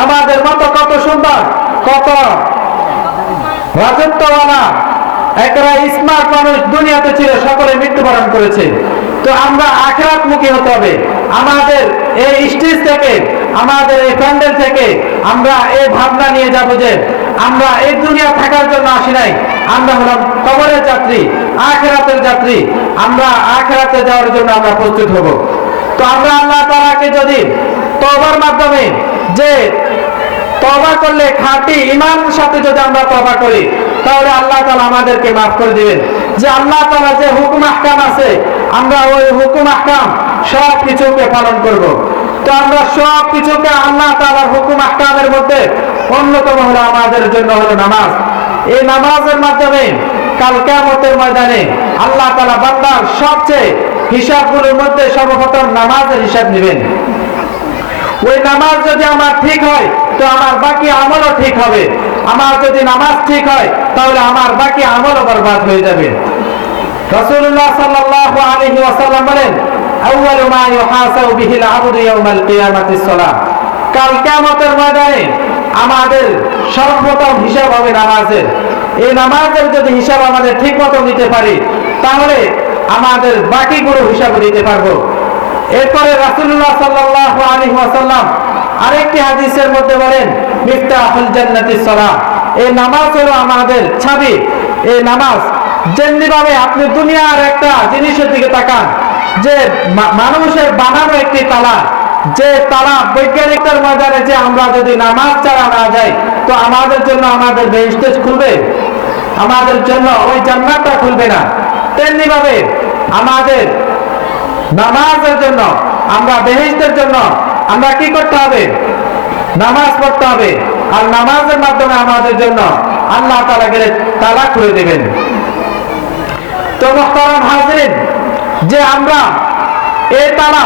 আমাদের মতো কত সুন্দর কত রাজত্বওয়ালা একরা স্মার্ট মানুষ দুনিয়াতে ছিল সকলে মৃত্যুবরণ করেছে তো আমরা আখিরাতমুখী হতে হবে আমাদের এই স্টেজ থেকে আমাদের এই প্যান্ডেল থেকে আমরা এই ভাবনা নিয়ে যাব যে আমরা এই দুনিয়া থাকার জন্য আসি নাই আমরা হলাম কবরের যাত্রী আখিরাতের যাত্রী আমরা আখিরাতে যাওয়ার জন্য আমরা প্রস্তুত হব তো আমরা আল্লাহ তাআলাকে যদি তওবার মাধ্যমে যে তওবা করলে খাঁটি ঈমানের সাথে যদি আমরা তওবা করি তাহলে আল্লাহ তাআলা আমাদেরকে maaf করে দিবেন যে আল্লাহ তাআলা যে হুকুম আহকাম আছে আমরা ওই হুকুম আহকাম সব কিছুকে পালন করব তো আমরা সব কিছুকে আল্লাহ তাআলার হুকুম আহকামের মধ্যে অন্যতম হলো আমাদের জন্য হলো নামাজ এই নামাজের মাধ্যমে কাল কিয়ামতের ময়দানে আল্লাহ তাআলা বান্দার সবচেয়ে হিসাবগুলোর মধ্যে সর্বপ্রথম নামাজের হিসাব নেবেন ওই নামাজ যদি আমার ঠিক হয় তো আমার বাকি আমলও ঠিক হবে আমার যদি নামাজ ঠিক হয় তাহলে আমার বাকি আমলও বরবাদ হয়ে যাবে রাসূলুল্লাহ সাল্লাল্লাহু আলাইহি ওয়াসাল্লাম বলেন আউয়ালু মা ইউহাসাবু বিহিল আবদু ইয়াউমাল কিয়ামাতিস সালাহ কাল কিয়ামতের ময়দানে আমাদের সর্বপ্রথম হিসাব হবে নামাজের এই নামাজের যদি হিসাব আমাদের ঠিকমতো নিতে পারি তাহলে আমাদের বাকিগুলো হিসাব দিতে পারবো এরপরে রাসূলুল্লাহ সাল্লাল্লাহু আলাইহি ওয়াসাল্লাম আরেকটি হাদিসের মধ্যে বলেন মিফতাহুল জান্নাতিস সালাহ এই নামাজ হলো আমাদের চাবি এই নামাজ যেমনিভাবে আপনি দুনিয়ার একটা জিনিসের দিকে তাকান যে মানুষের বানানো একটি তালা যে তারা বৈজ্ঞানিকতার ময়দানে যে আমরা যদি নামাজ ছাড়া না যাই তো আমাদের জন্য আমাদের বেহেশত খুলবে, আমাদের জন্য ওই জান্নাতটা খুলবে না। তেমনি ভাবে আমাদের নামাজের জন্য, আমরা বেহেশতের জন্য আমরা কি করতে হবে? নামাজ পড়তে হবে। আর নামাজের মাধ্যমে আমাদের জন্য আল্লাহ তাআলা গেলে তালা খুলে দেবেন। তো মুহতারাম হাজিরিন, যে আমরা এই তালা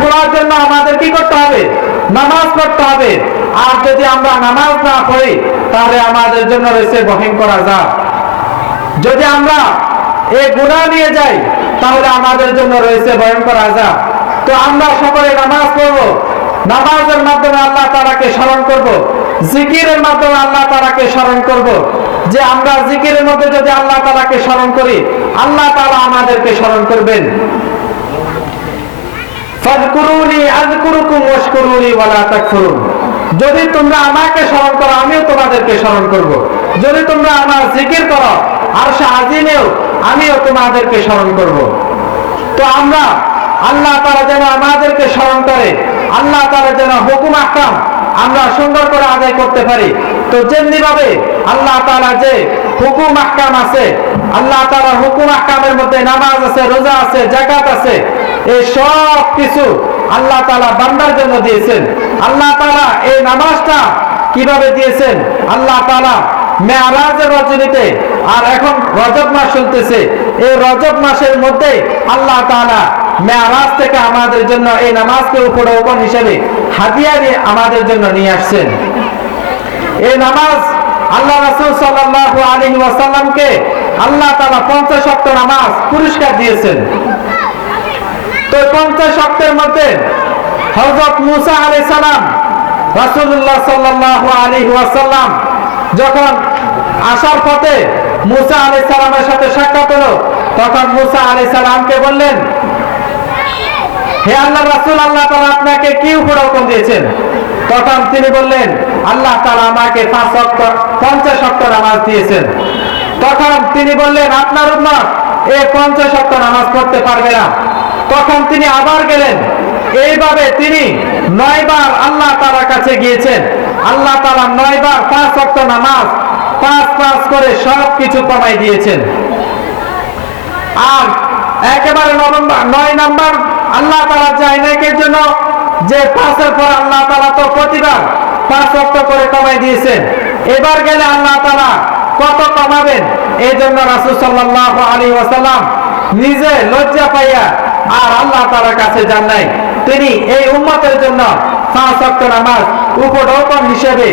খোলার জন্য আমাদের কি করতে হবে? নামাজ পড়তে হবে। আর যদি আমরা নামাজ না পড়ি তাহলে আমাদের জন্য রয়েছে ভয়ঙ্কর আযাব। যদি আমরা এই গুনাহ নিয়ে যাই তাহলে আমাদের জন্য রয়েছে ভয়ঙ্কর আযাব। তো আমরা সকলে নামাজ পড়ব, নামাজের মাধ্যমে আল্লাহ তাআলাকে স্মরণ করব, জিকিরের মাধ্যমে আল্লাহ তাআলাকে স্মরণ করব। যে আমরা জিকিরের মধ্যে যদি আল্লাহ তাআলাকে স্মরণ করি, আল্লাহ তাআলা আমাদেরকে স্মরণ করবেন। ফাযকুরুনি আযকুরুকুম ওয়াশকুরুনি ওয়ালা তাকফুরুন। যদি তোমরা আমাকে স্মরণ করো আমিও তোমাদেরকে স্মরণ করব। যদি তোমরা আমার জিকির করো আরশে আজিমেও আমিও তোমাদেরকে স্মরণ করব। তো আমরা আল্লাহ তাআলা যেন আমাদেরকে স্মরণ করে, আল্লাহ তাআলা যেন হুকুম আহকাম আমরা সুন্দর করে আদায় করতে পারি। তো যেমনি ভাবে আল্লাহ তাআলা যে হুকুম আহকাম আছে, আল্লাহ তাআলার হুকুম আহকামের মধ্যে নামাজ আছে, রোজা আছে, যাকাত আছে, এই সব কিছু আল্লাহ তাআলা বান্দার জন্য দিয়েছেন। আল্লাহ তাআলা এই নামাজটা কিভাবে দিয়েছেন? আল্লাহ তাআলা মেরাজের রজনীতে, আর এখন রজব মাস চলতেছে, এই রজব মাসের মধ্যে আল্লাহ তাআলা মেরাজ থেকে আমাদের জন্য এই নামাজকে উপঢৌকন হিসেবে হাদিয়া দিয়ে আমাদের জন্য নিয়ে আসছেন। এই নামাজ আল্লাহ রাসূল সাল্লাল্লাহু আলাইহি ওয়াসাল্লামকে আল্লাহ তাআলা 50 ওয়াক্ত নামাজ পুরস্কার দিয়েছেন। তো 50 ওয়াক্তের মধ্যে হযরত মুসা আলাইহিস সালাম রাসূলুল্লাহ সাল্লাল্লাহু আলাইহি ওয়াসাল্লাম যখন আসার পথে মুসা আলাইহিস সালামের সাথে সাক্ষাৎ হলো, তখন মুসা আলাইহিস সালামকে বললেন, হে আল্লাহর রাসূল, আল্লাহ তাআলা আপনাকে কি হুকুম দিয়েছেন? তখন তিনি বললেন, আল্লাহ তাআলা আমাকে 50 ওয়াক্ত নামাজ দিয়েছেন। তখন তিনি বললেন, আপনার উম্মত এই 50 ওয়াক্ত নামাজ পড়তে পারবে না। তখন তিনি আবার গেলেন। এইভাবে তিনি 9 বার আল্লাহ তাআলার কাছে গিয়েছেন। আল্লাহ তাআলা 9 বার 5 ওয়াক্ত নামাজ 5 করে সব কিছু কমাই দিয়েছেন। আর একেবারে 9 নাম্বার আল্লাহ তাআলা জায়নাকের জন্য যে 5-এর পর আল্লাহ তাআলা তো প্রতিবার 5 ওয়াক্ত করে কমাই দিয়েছেন। এবার গেলে আল্লাহ তাআলা কত কমাবেন? এই জন্য রাসূল সাল্লাল্লাহু আলাইহি ওয়াসাল্লাম নিজে লজ্জা পাইয়া আর আল্লাহ তাআলার কাছে যান নাই। তিনি এই উম্মতের জন্য 5 ওয়াক্ত নামাজ উপঢৌকন হিসেবে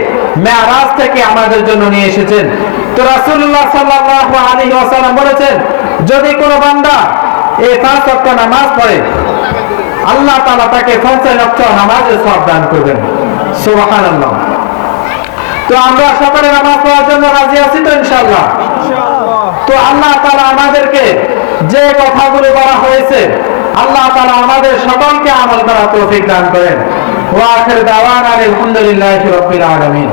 মেরাজ থেকে আমাদের জন্য নিয়ে এসেছেন। তো রাসূলুল্লাহ সাল্লাল্লাহু আলাইহি ওয়াসাল্লাম বলেছেন, যদি কোনো বান্দা এই 5 ওয়াক্ত নামাজ পড়ে আল্লাহ তাআলা তাকে 50 ওয়াক্ত নামাজের সওয়াব দান করবেন। সুবহানাল্লাহ। তো আমরা সকলে নামাজ পড়ার জন্য রাজি আছি তো ইনশাআল্লাহ? তো আল্লাহ তাআলা আমাদেরকে যে কথাগুলো বলা হয়েছে আল্লাহ তাআলা আমাদের সকলকে আমল করার তৌফিক দান করেন। ওয়া আখির দাওয়ানা আলহামদুলিল্লাহি রাব্বিল আলামিন।